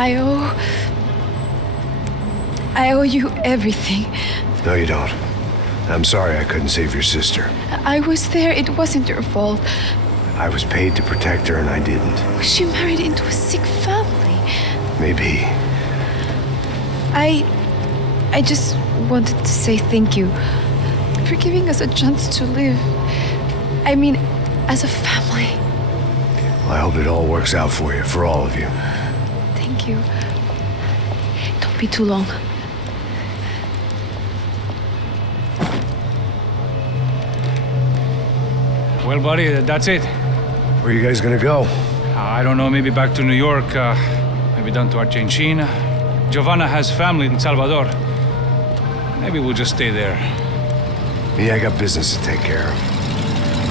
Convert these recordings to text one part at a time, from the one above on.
I owe you everything. No, you don't. I'm sorry I couldn't save your sister. I was there. It wasn't your fault. I was paid to protect her and I didn't. She married into a sick family. Maybe. I just wanted to say thank you for giving us a chance to live. I mean, as a family. Well, I hope it all works out for you, for all of you. Thank you. Don't be too long. Well, buddy, that's it. Where are you guys gonna go? I don't know, maybe back to New York, maybe down to Argentina. Giovanna has family in Salvador. Maybe we'll just stay there. Yeah, I got business to take care of.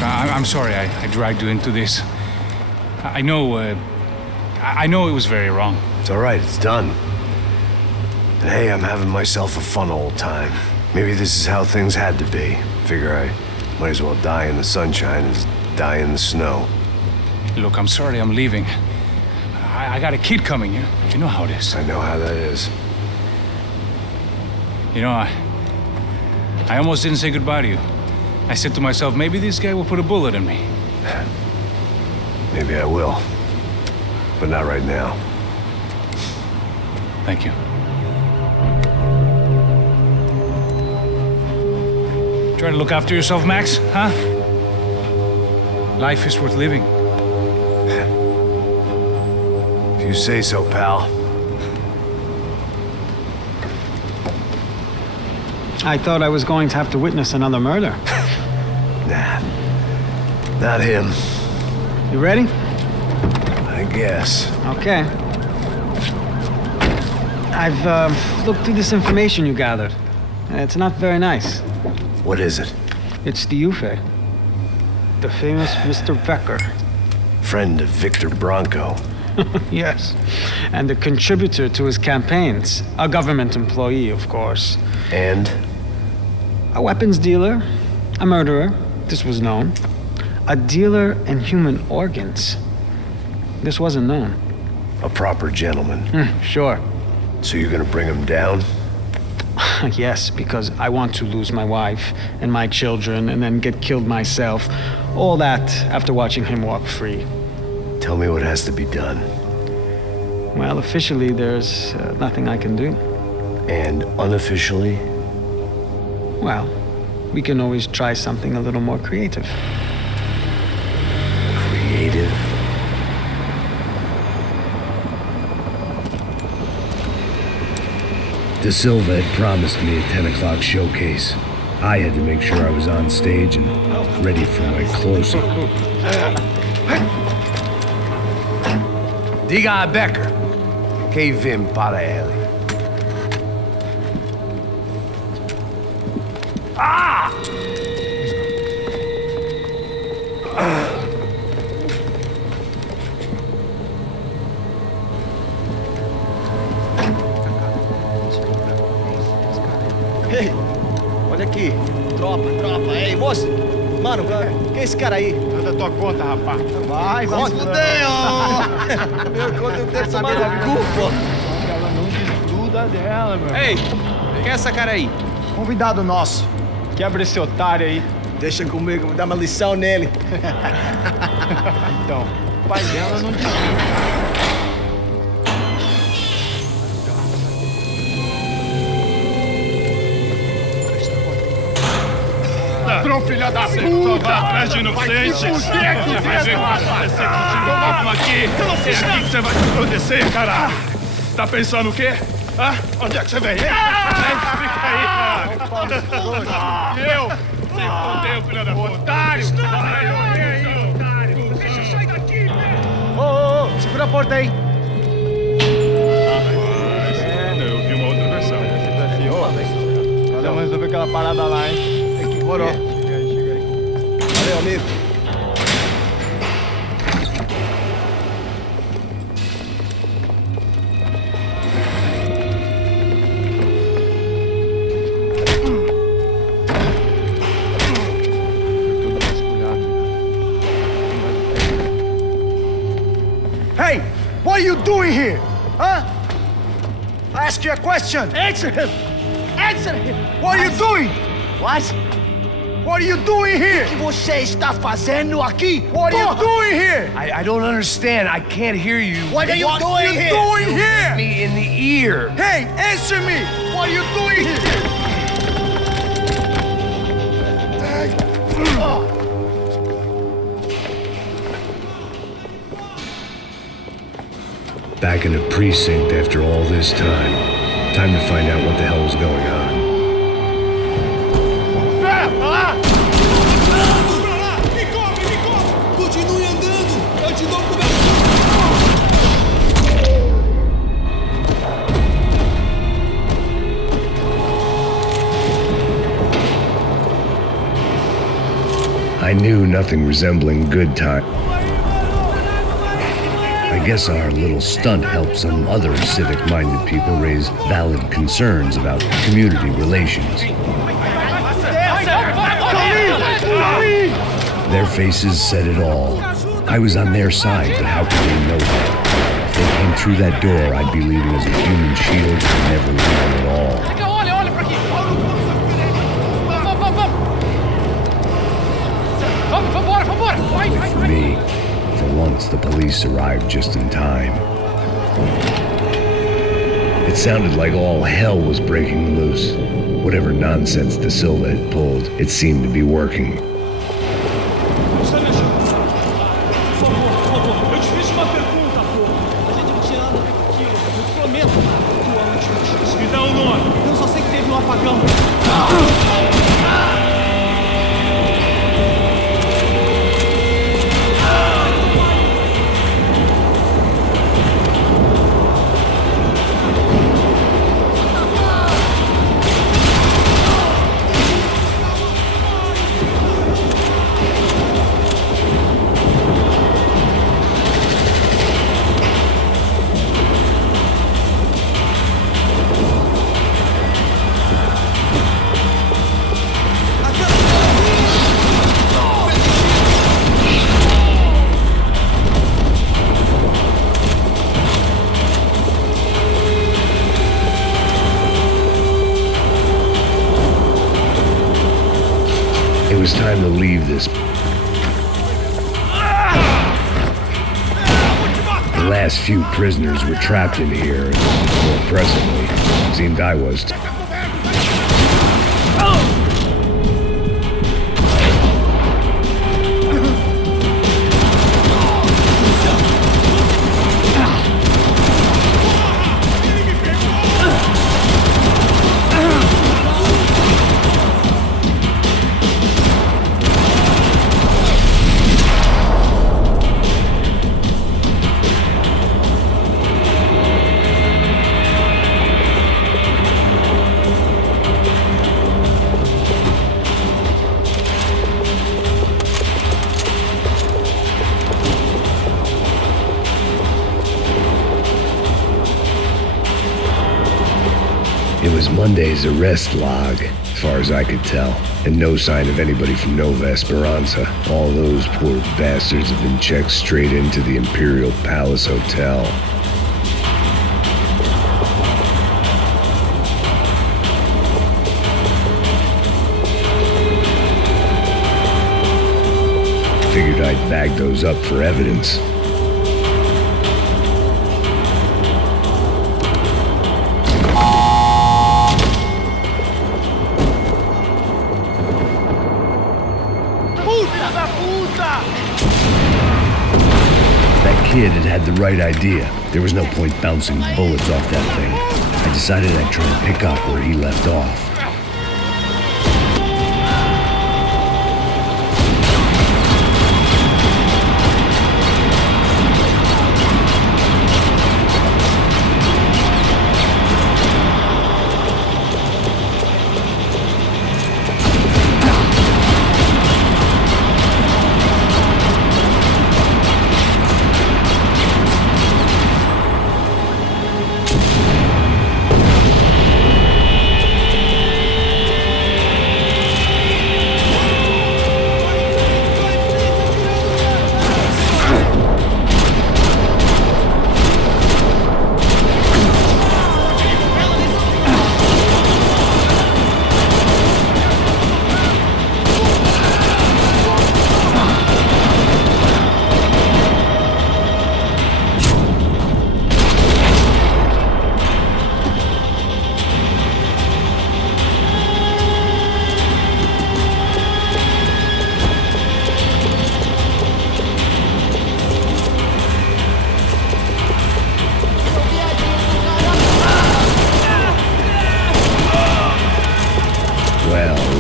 I'm sorry I dragged you into this. I know it was very wrong. It's all right, it's done. And hey, I'm having myself a fun old time. Maybe this is how things had to be. Figure I might as well die in the sunshine as die in the snow. Look, I'm sorry I'm leaving. I got a kid coming, you know how it is. I know how that is. You know, I almost didn't say goodbye to you. I said to myself, maybe this guy will put a bullet in me. Maybe I will. But not right now. Thank you. Try to look after yourself, Max, huh? Life is worth living. If you say so, pal. I thought I was going to have to witness another murder. Nah, not him. You ready? I guess. Okay. I've looked through this information you gathered. It's not very nice. What is it? It's the UFE. The famous Mr. Becker. Friend of Victor Branco. Yes. And a contributor to his campaigns. A government employee, of course. And? A weapons dealer. A murderer. This was known. A dealer in human organs. This wasn't known. A proper gentleman. Sure. So you're gonna bring him down? Yes, because I want to lose my wife and my children and then get killed myself. All that after watching him walk free. Tell me what has to be done. Well, officially, there's nothing I can do. And unofficially? Well, we can always try something a little more creative. Creative? De Silva had promised me a 10 o'clock showcase. I had to make sure I was on stage and ready for my closing. Diga a Becker que vim para ele. Ah! Ei, olha aqui. Tropa. Ei, moço. Mano, quem é esse cara aí? Manda tua conta, rapaz. Vai, fudeu! Meu conta eu quero saber da culpa. Ela não desgruda dela, meu. Ei, quem é essa cara aí? Convidado nosso. Quebra esse otário aí. Deixa comigo, vou dar uma lição nele. Então, o pai dela não desgruda. Ladrão, filha da puta! Vai atrás de inocente! Você vai ver quando aparecer contigo aqui! É aqui que você vai se proteger, cara! Tá pensando o quê? Hã? Onde é que você vem? Fica aí, cara! E eu? Você fodeu, filha da puta! Otário! Otário! Deixa eu sair daqui, velho! Ô, segura a porta aí! Eu vi uma outra versão. Vamos resolver aquela parada lá, hein? Morou. Chega aí. Valeu, amigo. Tudo vasculhado. Hey, what are you doing here? Huh? ask you a question. Answer him. Answer him. What are you doing? What? What are you doing here? O que você está fazendo aqui? What are you doing here? I don't understand. I can't hear you. What are you doing What are you here? doing here? Me in the ear. Hey, answer me! What are you doing here? Back in the precinct after all this time. Time to find out what the hell was going on. Continue andando! Eu te dou cobertura! I knew nothing resembling good time. I guess our little stunt helped some other civic-minded people raise valid concerns about community relations. Their faces said it all. I was on their side, but how could they know that? If they came through that door, I'd be leaving as a human shield and never leaving at all. Olha pra aqui! Vambora! For me, for once, the police arrived just in time. It sounded like all hell was breaking loose. Whatever nonsense De Silva had pulled, it seemed to be working. Eu te fiz uma pergunta, pô. A gente não tinha nada a ver com aquilo. Eu te prometo, tu é o último justiça. Me dá o nome. Eu só sei que teve um apagão. It was time to leave this. The last few prisoners were trapped in here, and more presently, it seemed I was. It was Monday's arrest log, as far as I could tell, and no sign of anybody from Nova Esperanza. All those poor bastards have been checked straight into the Imperial Palace Hotel. Figured I'd bag those up for evidence. That kid had the right idea. There was no point bouncing bullets off that thing. I decided I'd try to pick up where he left off.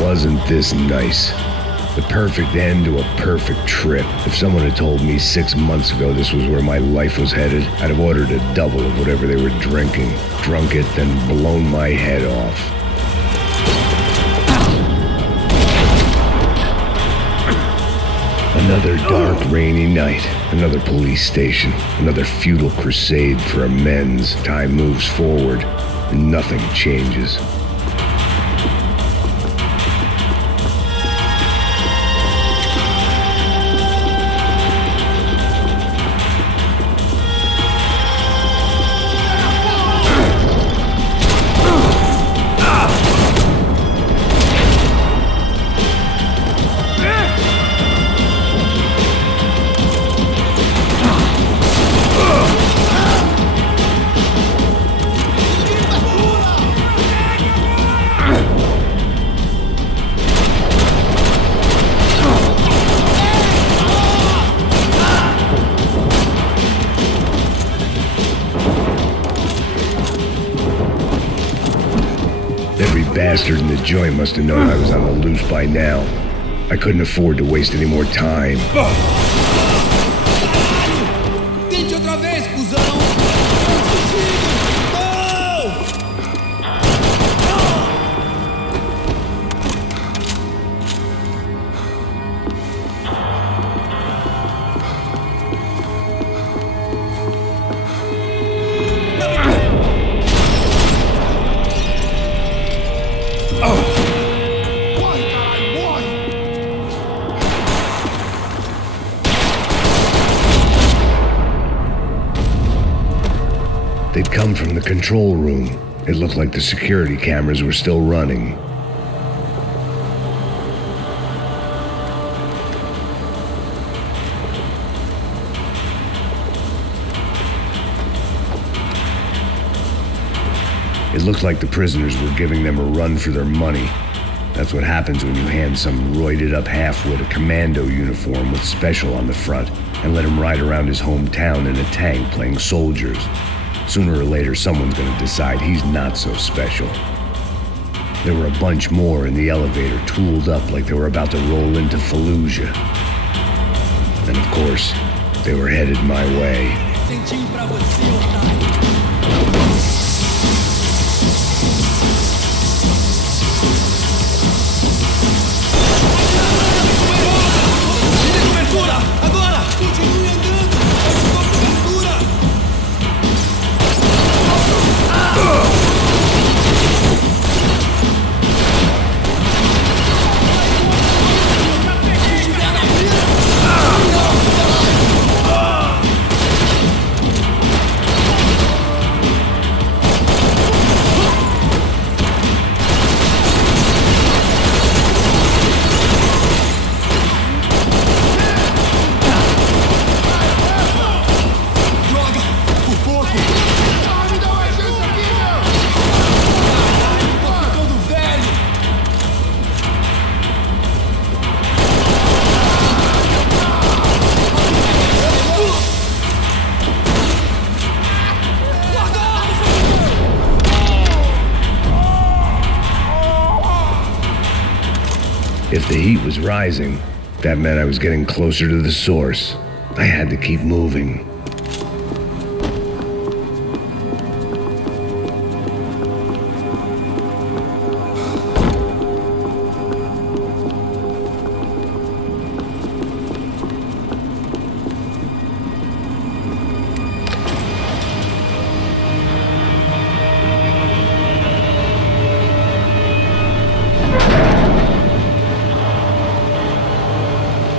wasn't this nice. The perfect end to a perfect trip. If someone had told me 6 months ago this was where my life was headed, I'd have ordered a double of whatever they were drinking, drunk it, then blown my head off. Another dark, rainy night. Another police station. Another futile crusade for amends. Time moves forward, and nothing changes. Every bastard in the joint must have known I was on the loose by now. I couldn't afford to waste any more time. Tente outra vez, cuzão! They'd come from the control room. It looked like the security cameras were still running. It looked like the prisoners were giving them a run for their money. That's what happens when you hand some roided-up halfwit a commando uniform with special on the front and let him ride around his hometown in a tank playing soldiers. Sooner or later, someone's gonna decide he's not so special. There were a bunch more in the elevator, tooled up like they were about to roll into Fallujah. And of course, they were headed my way. If the heat was rising, that meant I was getting closer to the source. I had to keep moving.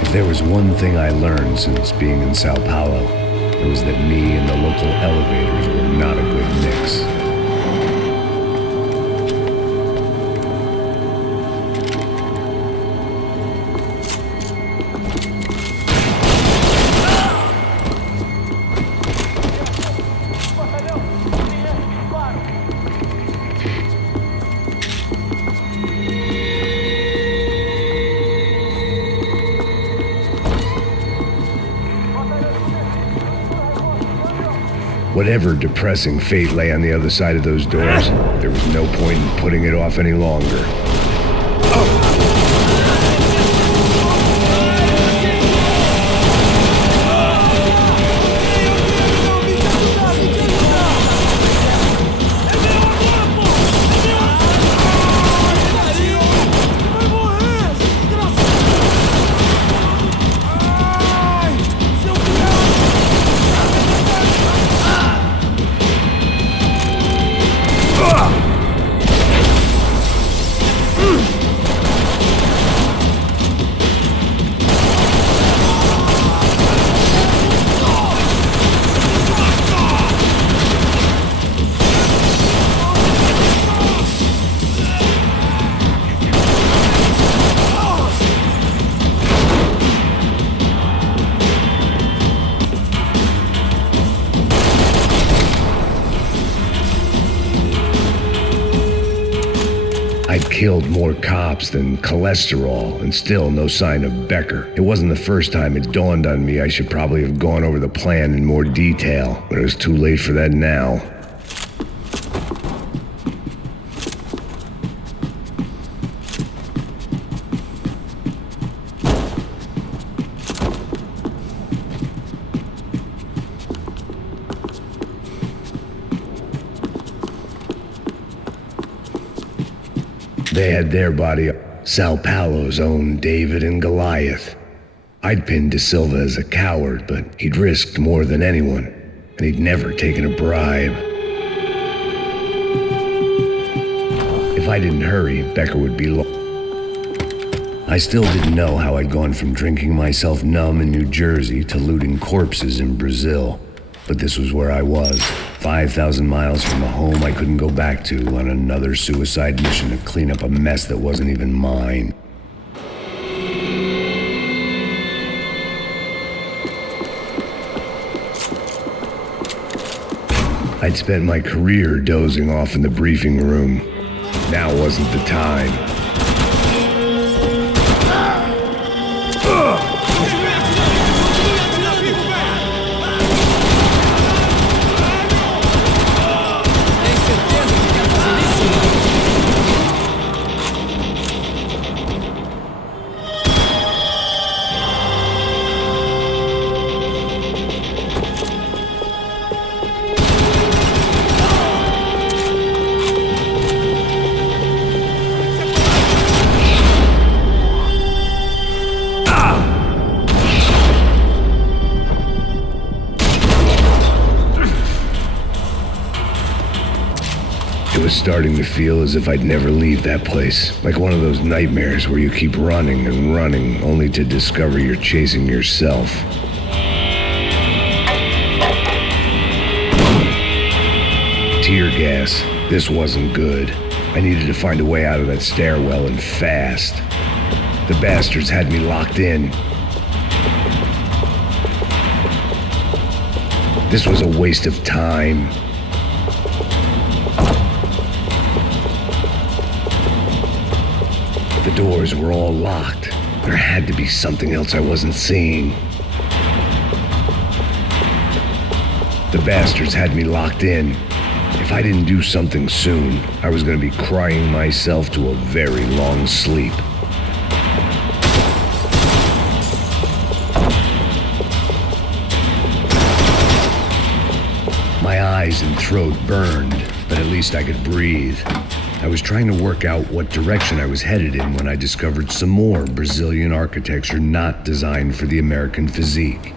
If there was one thing I learned since being in São Paulo, it was that me and the local elevators were not a good mix. Whatever depressing fate lay on the other side of those doors, there was no point in putting it off any longer. I'd killed more cops than cholesterol, and still no sign of Becker. It wasn't the first time it dawned on me I should probably have gone over the plan in more detail, but it was too late for that now. They had their body up. Sao Paulo's own David and Goliath. I'd pinned De Silva as a coward, but he'd risked more than anyone, and he'd never taken a bribe. If I didn't hurry, Becker would be I still didn't know how I'd gone from drinking myself numb in New Jersey to looting corpses in Brazil. But this was where I was, 5,000 miles from a home I couldn't go back to, on another suicide mission to clean up a mess that wasn't even mine. I'd spent my career dozing off in the briefing room. Now wasn't the time. It was starting to feel as if I'd never leave that place, like one of those nightmares where you keep running and running only to discover you're chasing yourself. Tear gas. This wasn't good. I needed to find a way out of that stairwell, and fast. The bastards had me locked in. This was a waste of time. The doors were all locked. There had to be something else I wasn't seeing. The bastards had me locked in. If I didn't do something soon, I was going to be crying myself to a very long sleep. My eyes and throat burned, but at least I could breathe. I was trying to work out what direction I was headed in when I discovered some more Brazilian architecture not designed for the American physique.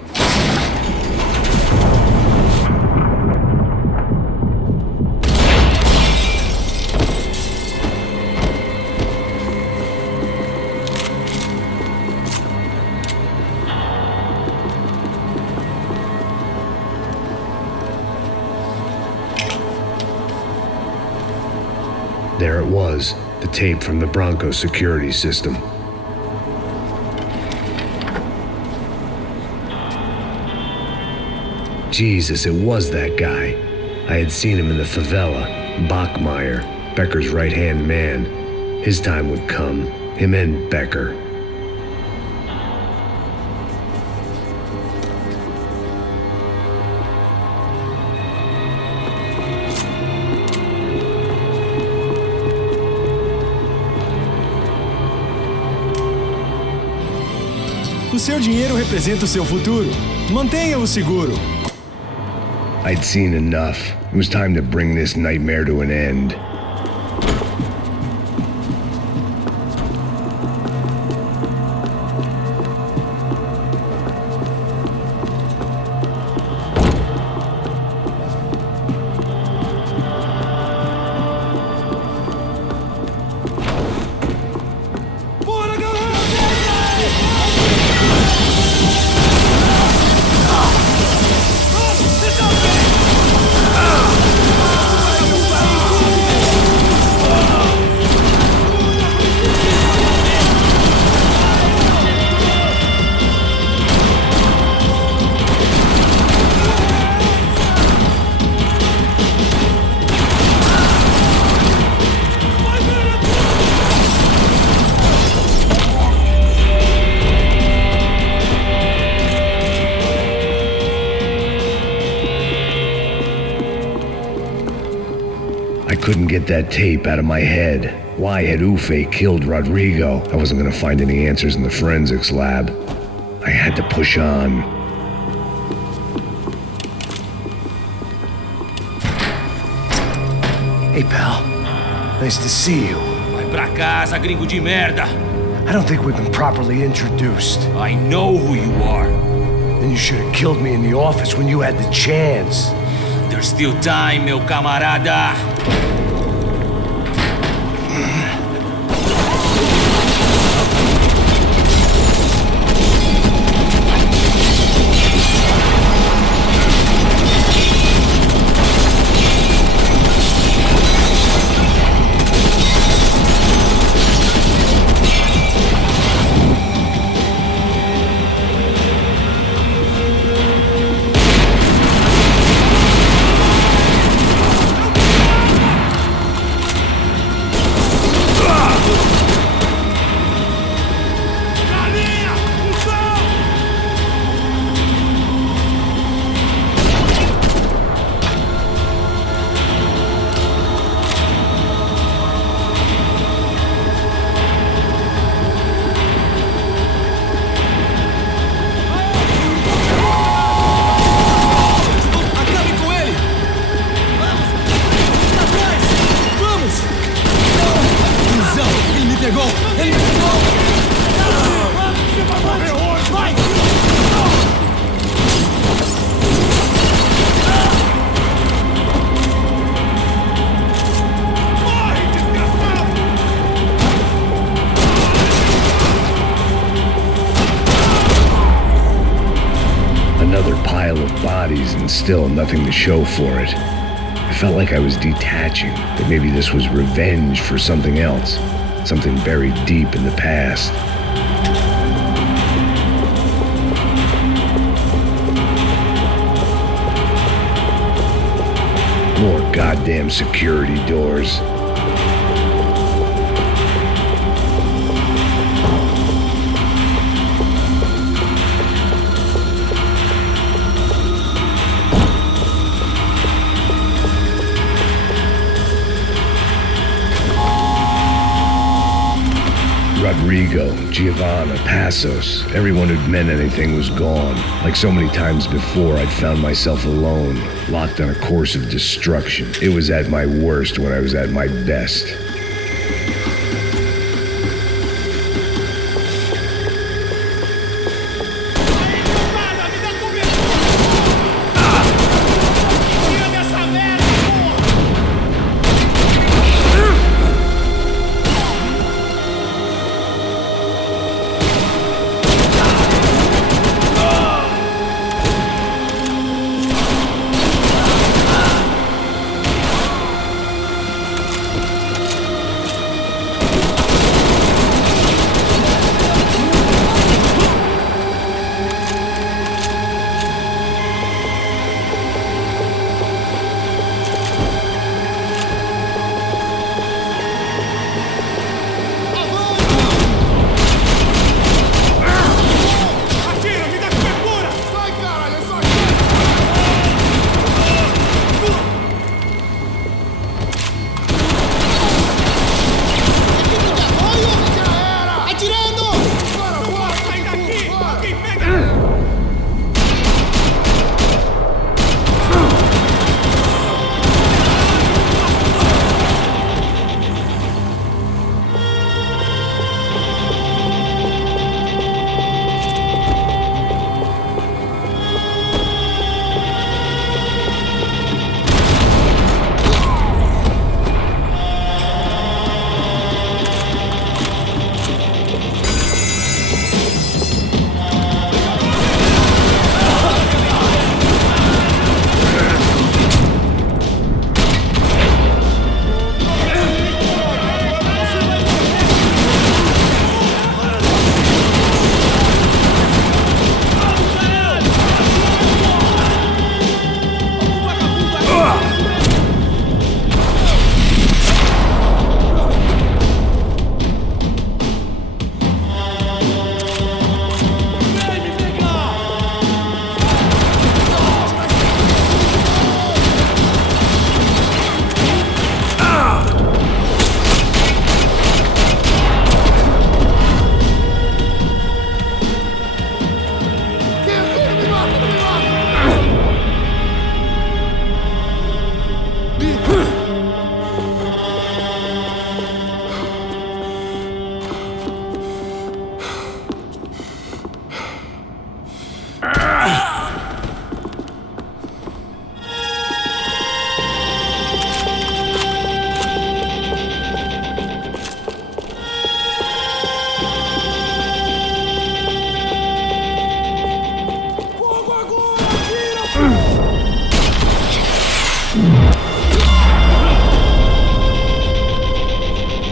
There it was, the tape from the Branco security system. Jesus, it was that guy. I had seen him in the favela, Bachmeyer, Becker's right-hand man. His time would come, him and Becker. O seu dinheiro representa o seu futuro. Mantenha-o seguro. I'd seen enough. It was time to bring this nightmare to an end. Couldn't get that tape out of my head. Why had Ufe killed Rodrigo? I wasn't gonna find any answers in the forensics lab. I had to push on. Hey, pal. Nice to see you. Vai pra casa, gringo de merda! I don't think we've been properly introduced. I know who you are. Then you should have killed me in the office when you had the chance. There's still time, meu camarada! Another pile of bodies and still nothing to show for it. I felt like I was detaching, that maybe this was revenge for something else, something buried deep in the past. More goddamn security doors. Rodrigo, Giovanna, Passos, everyone who'd meant anything was gone. Like so many times before, I'd found myself alone, locked on a course of destruction. It was at my worst when I was at my best.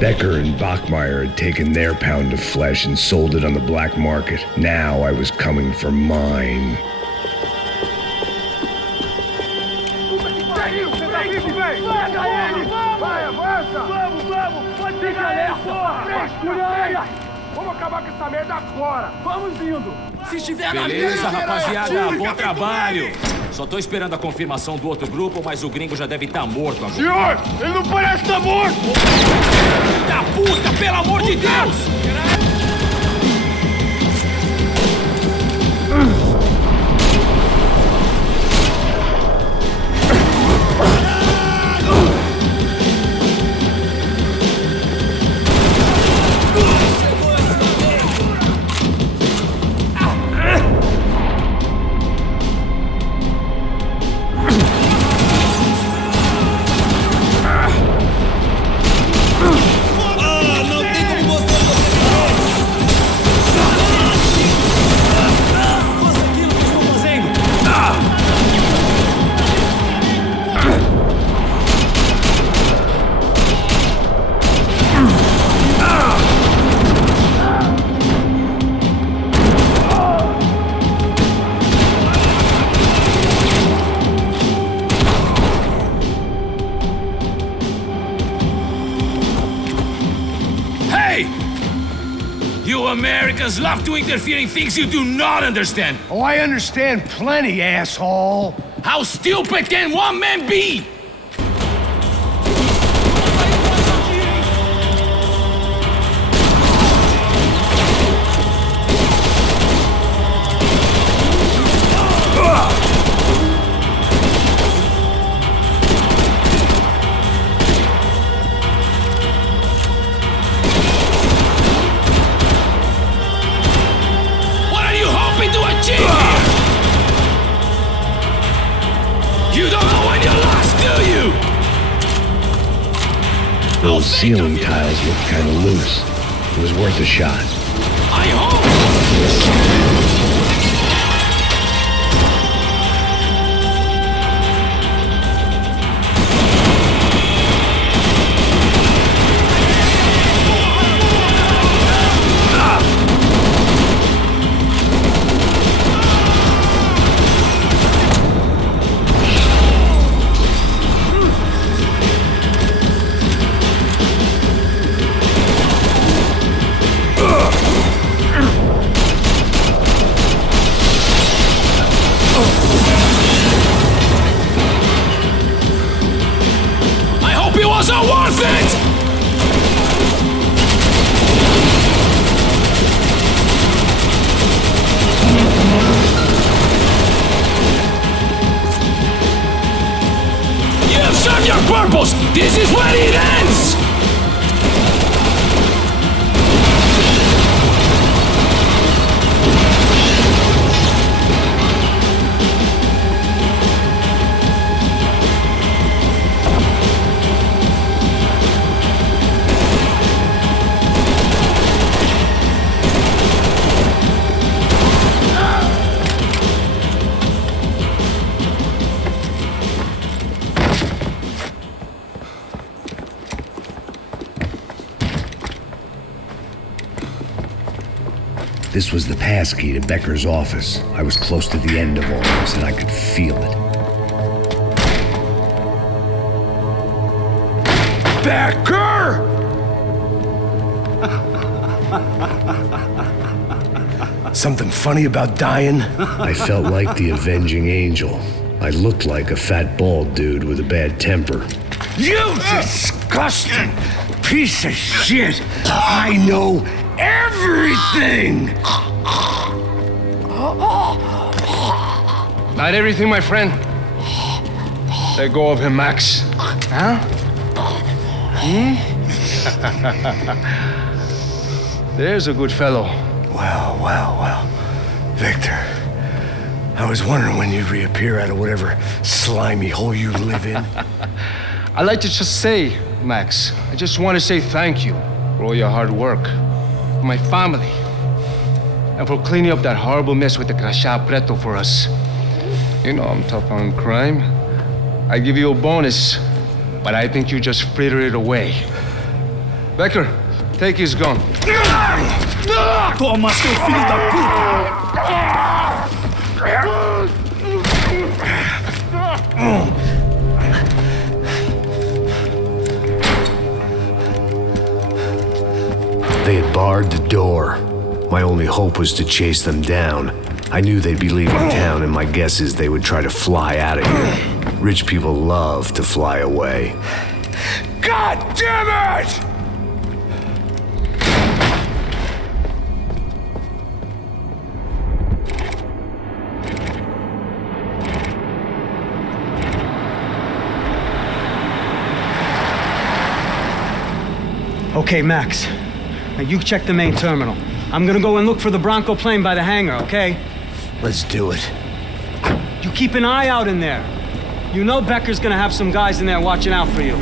Becker and Bachmeyer had taken their pound of flesh and sold it on the black market. Now I was coming for mine. Vamos acabar com essa merda agora! Vamos indo! Se estiver na beleza, rapaziada, bom trabalho! Só tô esperando a confirmação do outro grupo, mas o gringo já deve estar morto agora. Senhor, ele não parece estar morto! Da puta, pelo amor de Deus! Americans love to interfere in things you do not understand. Oh, I understand plenty, asshole. How stupid can one man be? Those ceiling tiles looked kind of loose. It was worth a shot. I hope! This is where it ends! This was the passkey to Becker's office. I was close to the end of all this, and I could feel it. Becker! Something funny about dying? I felt like the avenging angel. I looked like a fat bald dude with a bad temper. You disgusting piece of shit! I know everything! Not everything, my friend. Let go of him, Max. Huh? There's a good fellow. Well. Victor, I was wondering when you'd reappear out of whatever slimy hole you live in. I'd like to just say, Max, I just want to say thank you for all your hard work, for my family, and for cleaning up that horrible mess with the crachá preto for us. You know I'm tough on crime. I give you a bonus, but I think you just fritter it away. Becker, take his gun. Toma, seu filho da puta! They had barred the door. My only hope was to chase them down. I knew they'd be leaving town, and my guess is they would try to fly out of here. Rich people love to fly away. God damn it! Okay, Max. Now you check the main terminal. I'm gonna go and look for the Bronco plane by the hangar, okay? Let's do it. You keep an eye out in there. You know Becker's gonna have some guys in there watching out for you.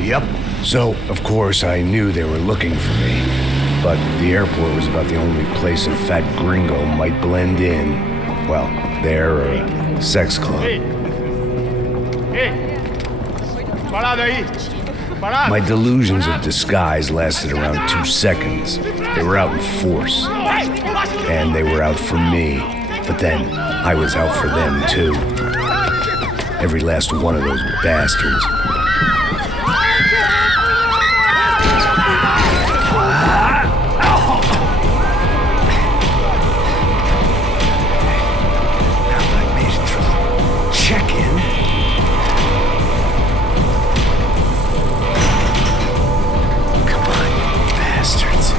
Yep. So, of course, I knew they were looking for me. But the airport was about the only place a fat gringo might blend in. Well, there or a sex club. Parado aí! My delusions of disguise lasted around 2 seconds. They were out in force. And they were out for me. But then, I was out for them, too. Every last one of those bastards. Now that I made it through check-in, bastards.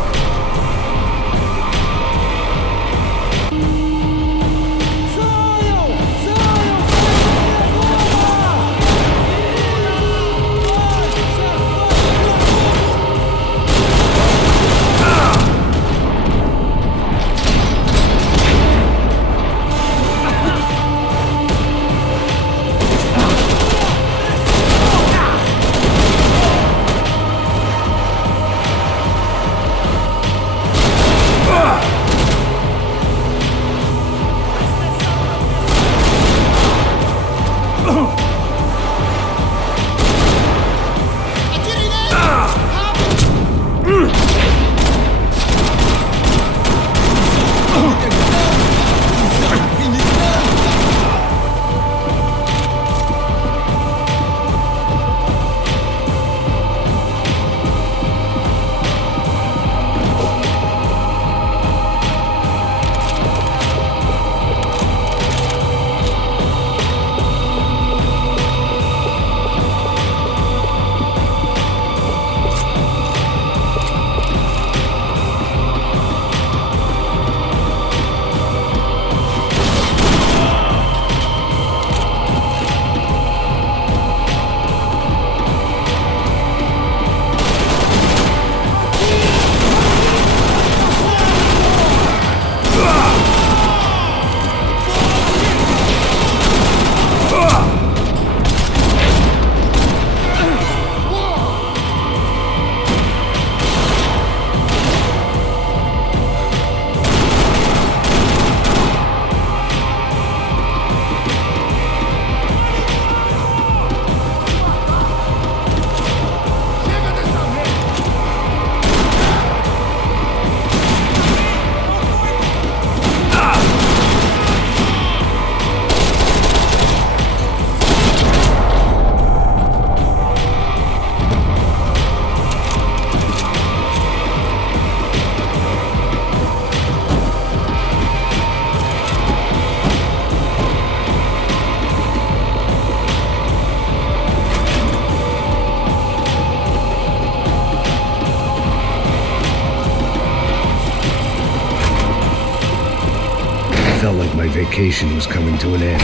My vacation was coming to an end.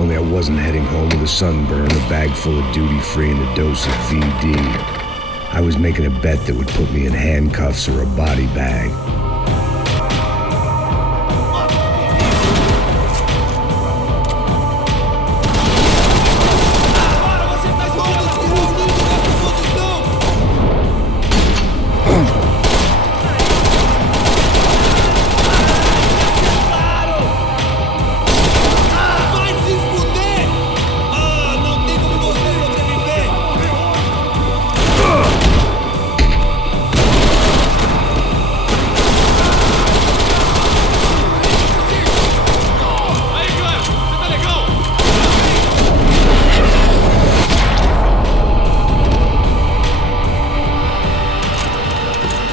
Only I wasn't heading home with a sunburn, a bag full of duty-free, and a dose of VD. I was making a bet that would put me in handcuffs or a body bag.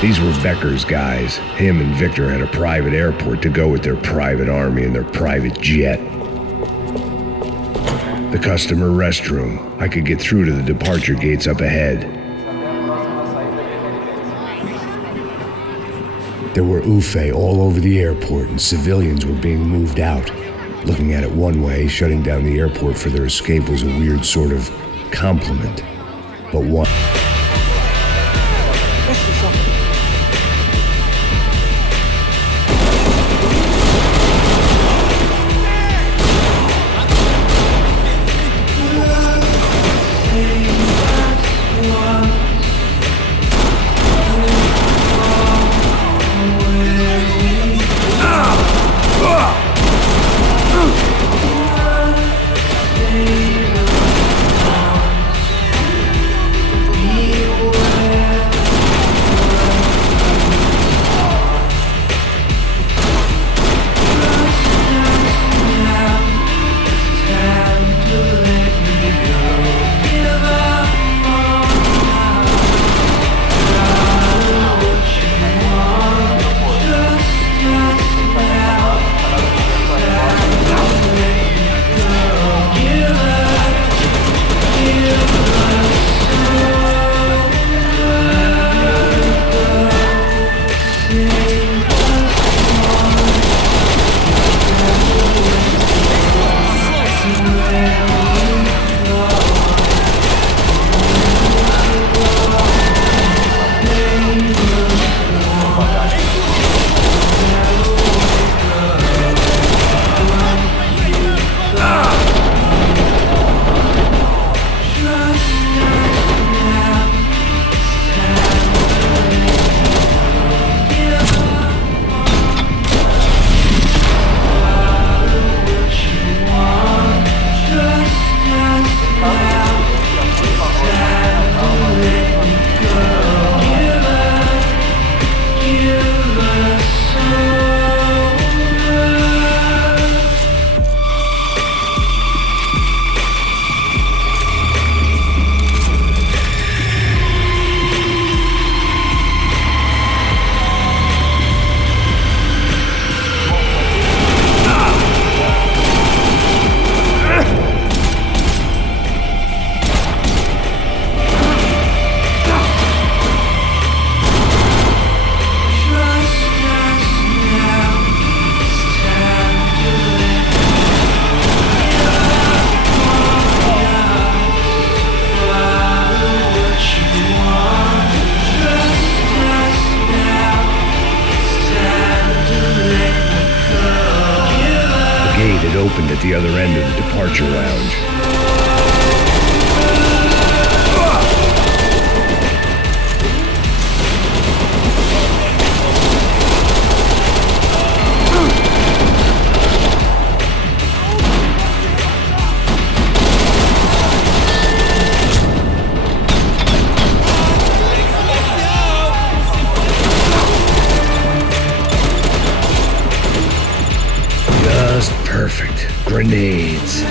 These were Becker's guys. Him and Victor had a private airport to go with their private army and their private jet. The customer restroom. I could get through to the departure gates up ahead. There were UFE all over the airport and civilians were being moved out. Looking at it one way, shutting down the airport for their escape was a weird sort of compliment. But one... Opened at the other end of the departure lounge. Just perfect. Grenades.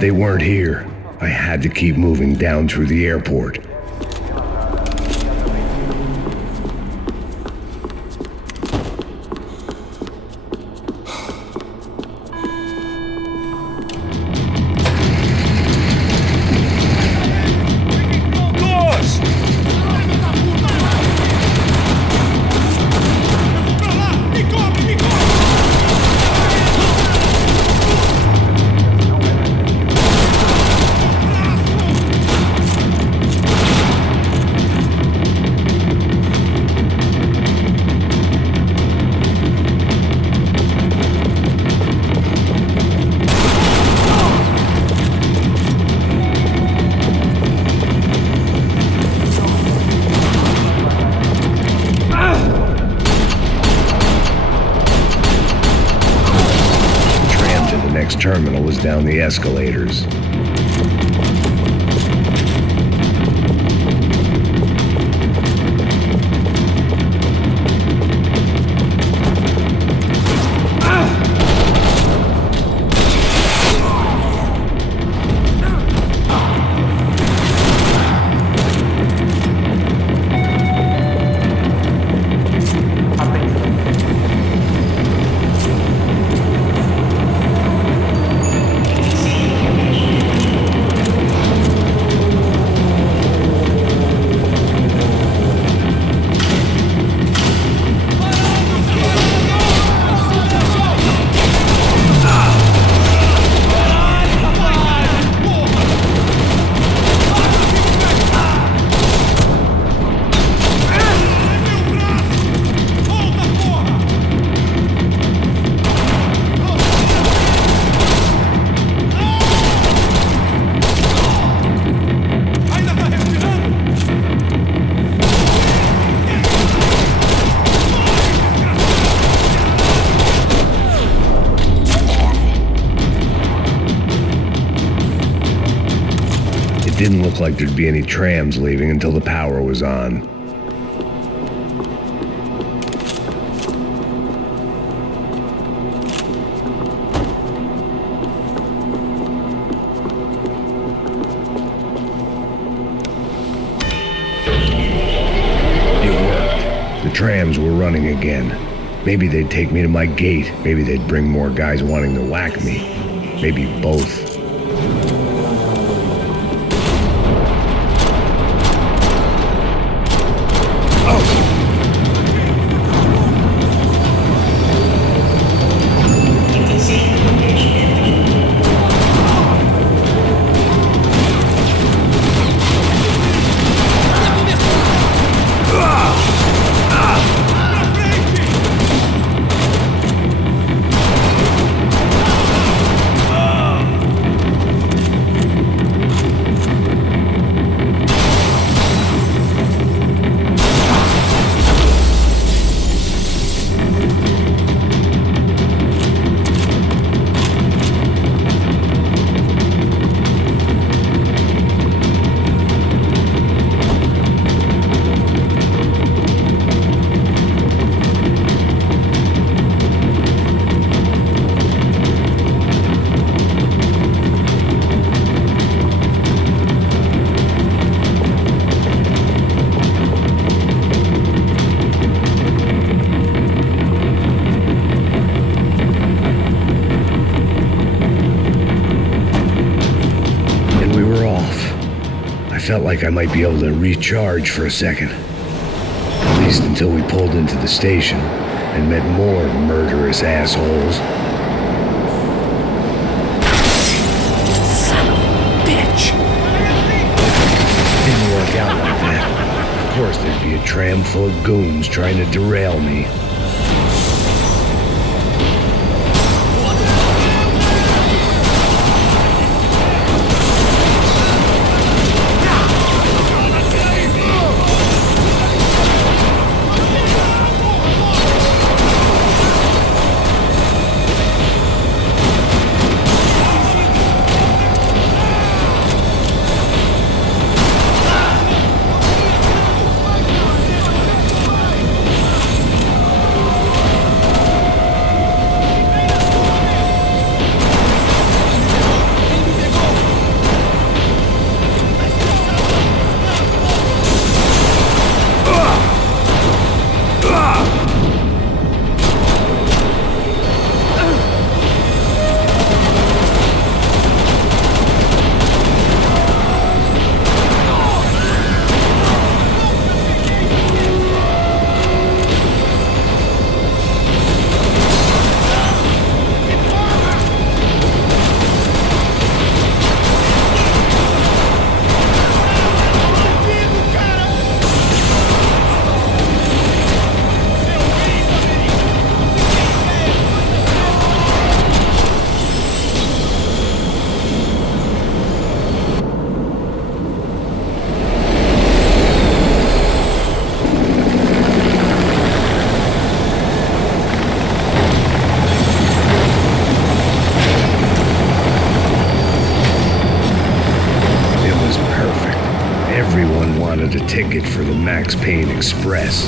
They weren't here. I had to keep moving down through the airport. terminal was down the escalators. Didn't look like there'd be any trams leaving until the power was on. It worked. The trams were running again. Maybe they'd take me to my gate. Maybe they'd bring more guys wanting to whack me. Maybe both. Felt like I might be able to recharge for a second. At least until we pulled into the station and met more murderous assholes. Son of a bitch! Didn't work out like that. Of course there'd be a tram full of goons trying to derail me. Everyone wanted a ticket for the Max Payne Express.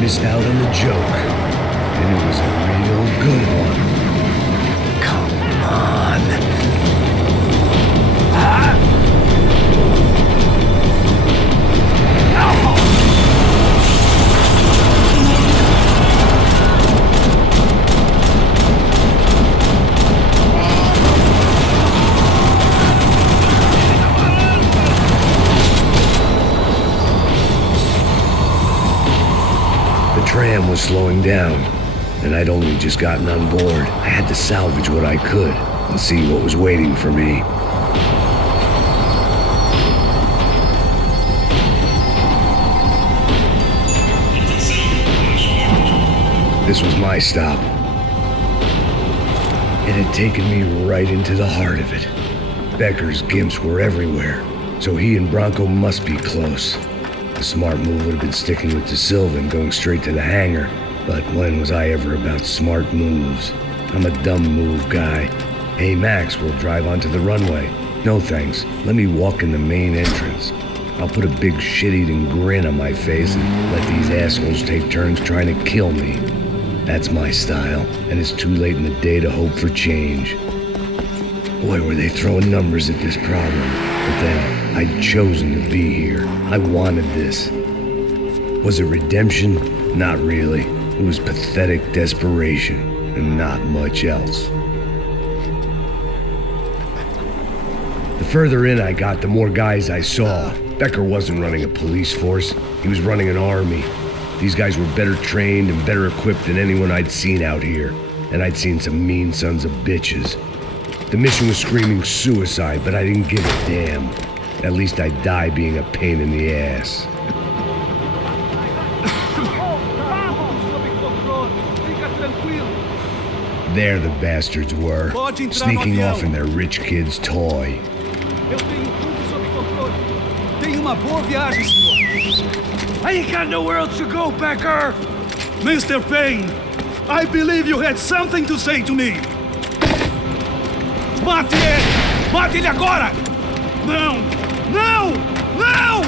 Missed out on the joke, and it was a real good one. Come on. The tram was slowing down, and I'd only just gotten on board. I had to salvage what I could and see what was waiting for me. This was my stop. It had taken me right into the heart of it. Becker's gimps were everywhere, so he and Branco must be close. The smart move would have been sticking with Da Silva and going straight to the hangar, but when was I ever about smart moves? I'm a dumb move guy. Hey Max, we'll drive onto the runway. No thanks, let me walk in the main entrance. I'll put a big shit-eating grin on my face and let these assholes take turns trying to kill me. That's my style, and it's too late in the day to hope for change. Boy, were they throwing numbers at this problem. But then, I'd chosen to be here. I wanted this. Was it redemption? Not really. It was pathetic desperation, and not much else. The further in I got, the more guys I saw. Becker wasn't running a police force. He was running an army. These guys were better trained and better equipped than anyone I'd seen out here. And I'd seen some mean sons of bitches. The mission was screaming suicide, but I didn't give a damn. At least I'd die being a pain in the ass. There the bastards were, sneaking off in their rich kid's toy. Eu tenho tudo sob controle. Tenha uma boa viagem, senhor. I ain't got nowhere else to go, Becker! Mr. Payne, I believe you had something to say to me. Mate ele! Mate ele agora! Não! Não! Não!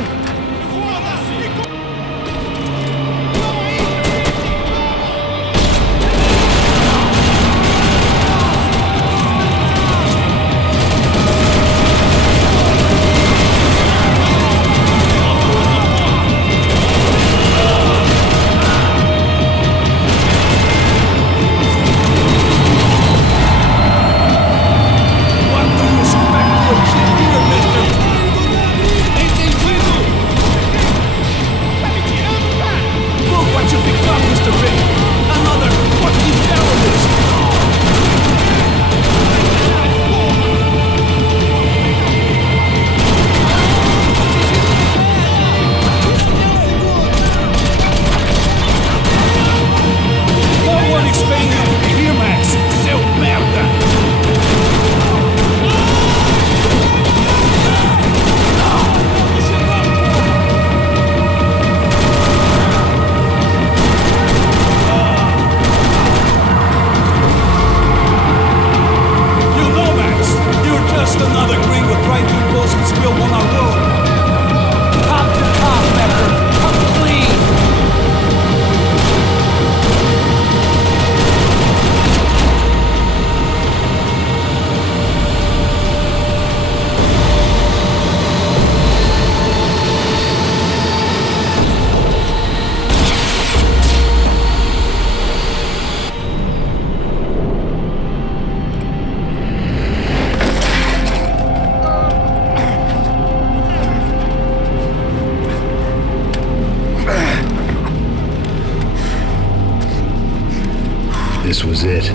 this was it.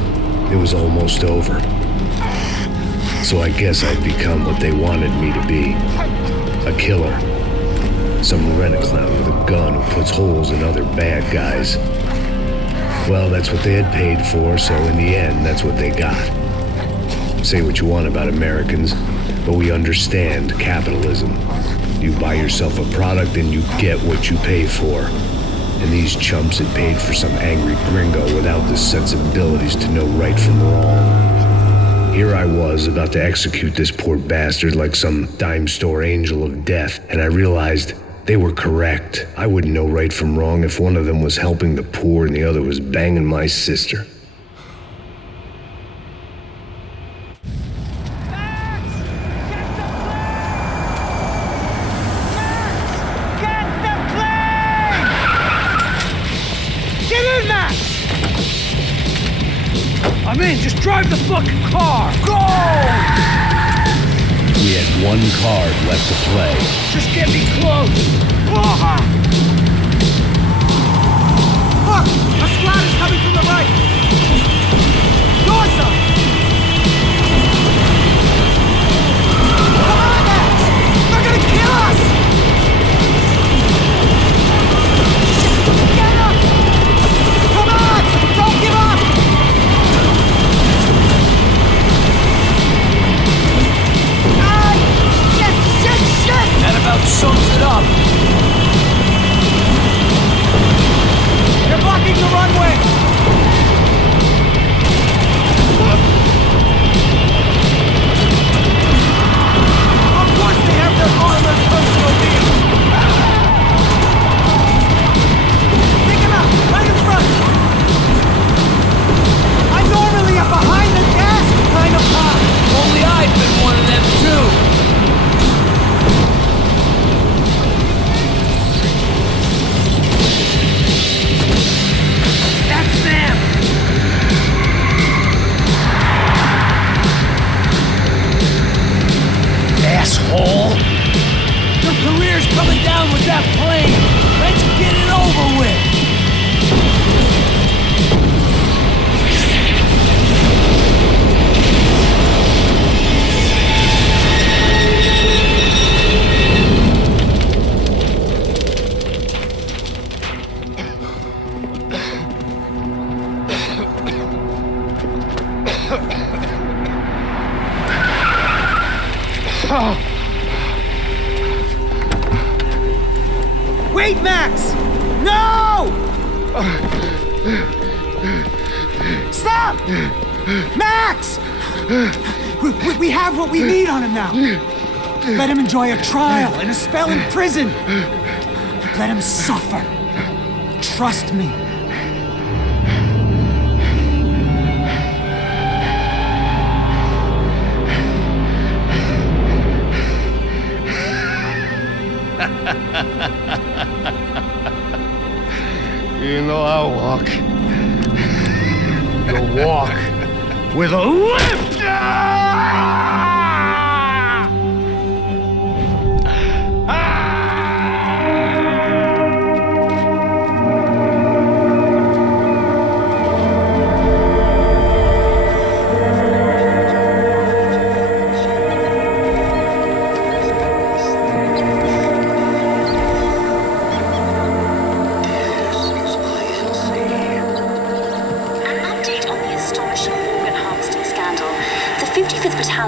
It was almost over. So I guess I'd become what they wanted me to be. A killer. Some rent-a-clown with a gun who puts holes in other bad guys. Well, that's what they had paid for, so in the end, that's what they got. Say what you want about Americans, but we understand capitalism. You buy yourself a product and you get what you pay for. And these chumps had paid for some angry gringo without the sensibilities to know right from wrong. Here I was about to execute this poor bastard like some dime store angel of death, and I realized they were correct. I wouldn't know right from wrong if one of them was helping the poor and the other was banging my sister. I'm in, just drive the fucking car! Go! We had one card left to play. Just get me close! Look! A squad is coming from the right! Your side! Come on, Max! They're gonna kill us! Get up! Come on! Don't give up! That about sums it up. They're blocking the runway. Of course they have their armored personal vehicles. Pick him up, right in front. I'm normally a behind the desk kind of cop. Only I've been one of them too. Asshole! Your career's coming down with that plane! Let's get it over with! Wait, Max! No! Stop! Max! We have what we need on him now. Let him enjoy a trial and a spell in prison. Let him suffer. Trust me. You know I walk. You walk with a lift!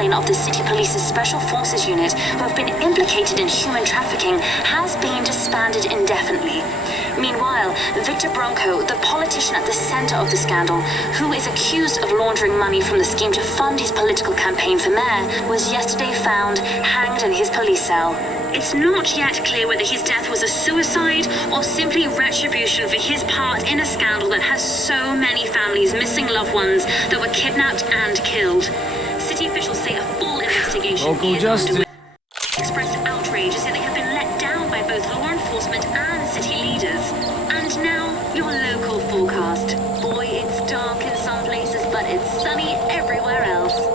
Of the City Police's Special Forces Unit, who have been implicated in human trafficking, has been disbanded indefinitely. Meanwhile, Victor Branco, the politician at the center of the scandal, who is accused of laundering money from the scheme to fund his political campaign for mayor, was yesterday found hanged in his police cell. It's not yet clear whether his death was a suicide or simply retribution for his part in a scandal that has so many families missing loved ones that were kidnapped and killed. City officials say a full investigation Local justice expressed outrage as if they have been let down by both law enforcement and city leaders. And now, your local forecast. Boy, it's dark in some places, but it's sunny everywhere else.